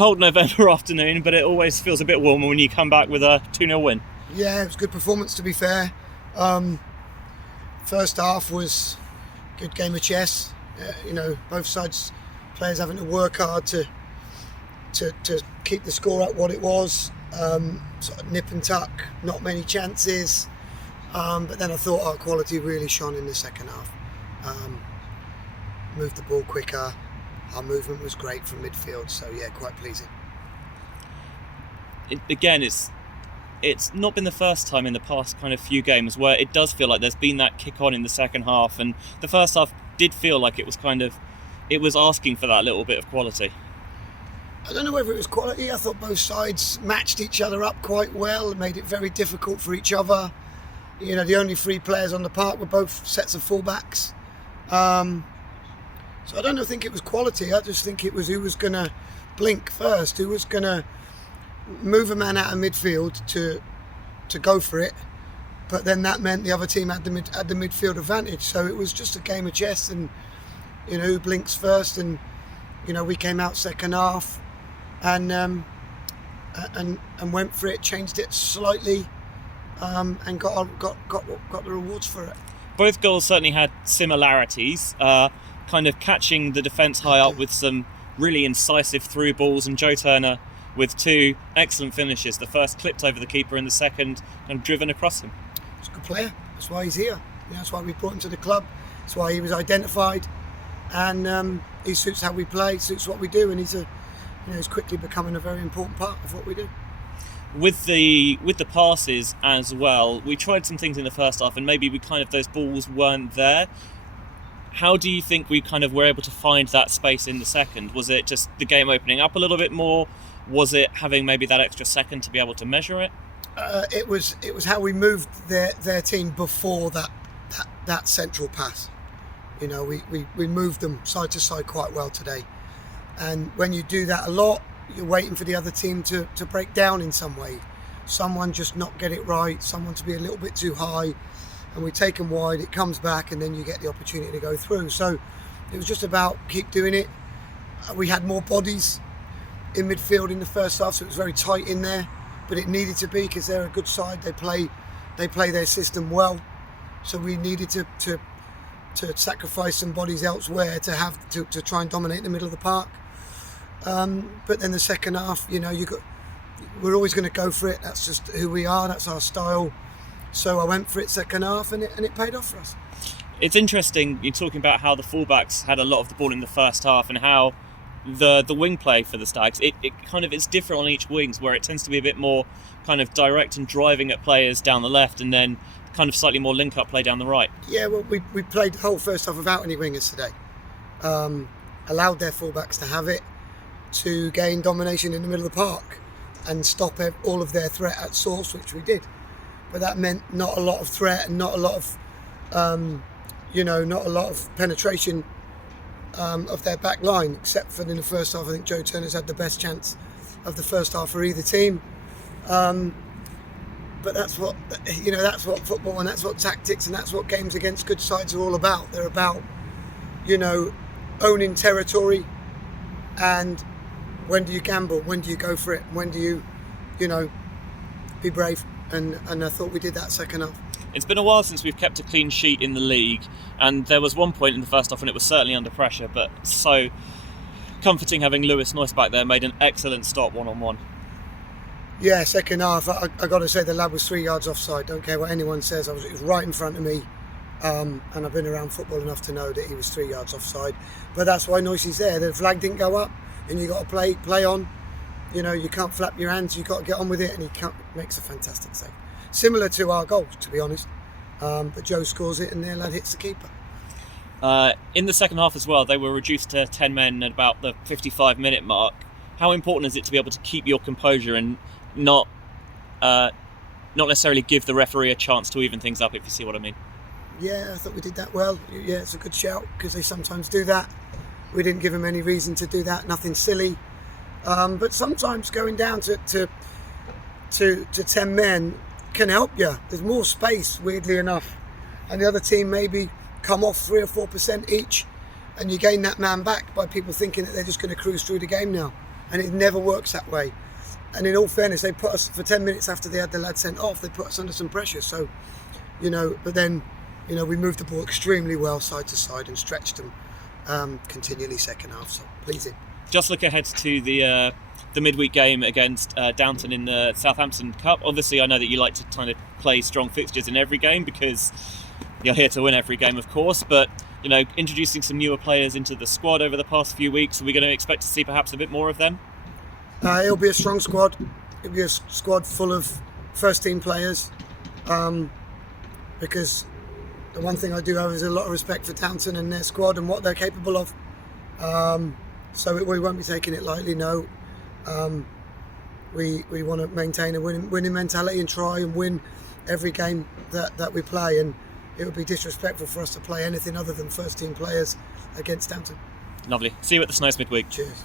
cold November afternoon, but it always feels a bit warmer when you come back with a 2-0 win. Yeah, it was a good performance, to be fair. First half was a good game of chess. Both sides, players having to work hard to keep the score at what it was. Sort of nip and tuck, not many chances. But then I thought our quality really shone in the second half. Moved the ball quicker. Our movement was great from midfield, so yeah, quite pleasing. It's not been the first time in the past kind of few games where it does feel like there's been that kick on in the second half, and the first half did feel like it was asking for that little bit of quality. I don't know whether it was quality. I thought both sides matched each other up quite well, made it very difficult for each other. The only three players on the park were both sets of fullbacks. So I don't think it was quality. I just think it was who was going to blink first, who was going to move a man out of midfield to go for it. But then that meant the other team had the midfield advantage. So it was just a game of chess, and who blinks first. And we came out second half and went for it, changed it slightly, and got the rewards for it. Both goals certainly had similarities. Kind of catching the defence high up with some really incisive through balls, and Joe Turner with two excellent finishes. The first clipped over the keeper, and the second kind of driven across him. He's a good player. That's why he's here. That's why we brought him to the club. That's why he was identified, and he suits how we play, suits what we do, and he's quickly becoming a very important part of what we do. With the passes as well, we tried some things in the first half, and maybe those balls weren't there. How do you think we kind of were able to find that space in the second? Was it just the game opening up a little bit more? Was it having maybe that extra second to be able to measure it? It was how we moved their team before that central pass. We moved them side to side quite well today. And when you do that a lot, you're waiting for the other team to break down in some way. Someone just not get it right, someone to be a little bit too high, and we take them wide, it comes back, and then you get the opportunity to go through. So it was just about keep doing it. We had more bodies in midfield in the first half, so it was very tight in there, but it needed to be because they're a good side. They play their system well, so we needed to sacrifice some bodies elsewhere to try and dominate the middle of the park. But then the second half, we're always going to go for it. That's just who we are. That's our style. So I went for it second half, and it paid off for us. It's interesting you're talking about how the fullbacks had a lot of the ball in the first half, and how the wing play for the Stags, it kind of is different on each wings, where it tends to be a bit more kind of direct and driving at players down the left, and then kind of slightly more link-up play down the right. Yeah, well, we played the whole first half without any wingers today. Allowed their fullbacks to have it, to gain domination in the middle of the park and stop all of their threat at source, which we did. But that meant not a lot of threat and not a lot of, not a lot of penetration of their back line, except for in the first half. I think Joe Turner's had the best chance of the first half for either team. But that's what football, and that's what tactics, and that's what games against good sides are all about. They're about, owning territory, and when do you gamble? When do you go for it? When do you, be brave? And I thought we did that second half. It's been a while since we've kept a clean sheet in the league, and there was one point in the first half when it was certainly under pressure, but so comforting having Lewis Noyce back there. Made an excellent stop one-on-one. Yeah, second half, I got to say the lad was 3 yards offside. Don't care what anyone says. It was right in front of me, and I've been around football enough to know that he was 3 yards offside. But that's why Noyce's there. The flag didn't go up, and you got to play on. You can't flap your hands. You got to get on with it, and he makes a fantastic save. Similar to our goal, to be honest. But Joe scores it, and their lad hits the keeper. In the second half as well, they were reduced to 10 men at about the 55-minute mark. How important is it to be able to keep your composure and not necessarily give the referee a chance to even things up, if you see what I mean? Yeah, I thought we did that well. Yeah, it's a good shout, because they sometimes do that. We didn't give them any reason to do that, nothing silly. But sometimes going down to 10 men can help you. There's more space, weirdly enough, and the other team maybe come off 3 or 4% each, and you gain that man back by people thinking that they're just going to cruise through the game now. and it never works that way. And in all fairness, they put us for 10 minutes after they had the lad sent off. They put us under some pressure. So, but then, we moved the ball extremely well side to side and stretched them continually second half. So pleasing. Just look ahead to the midweek game against Downton in the Southampton Cup. Obviously, I know that you like to kind of play strong fixtures in every game because you're here to win every game, of course. But introducing some newer players into the squad over the past few weeks, are we going to expect to see perhaps a bit more of them? It'll be a strong squad. It'll be a squad full of first-team players, because the one thing I do have is a lot of respect for Downton and their squad and what they're capable of. So we won't be taking it lightly. No, we want to maintain a winning mentality and try and win every game that we play. And it would be disrespectful for us to play anything other than first-team players against Downton. Lovely. See you at the Snows midweek. Cheers.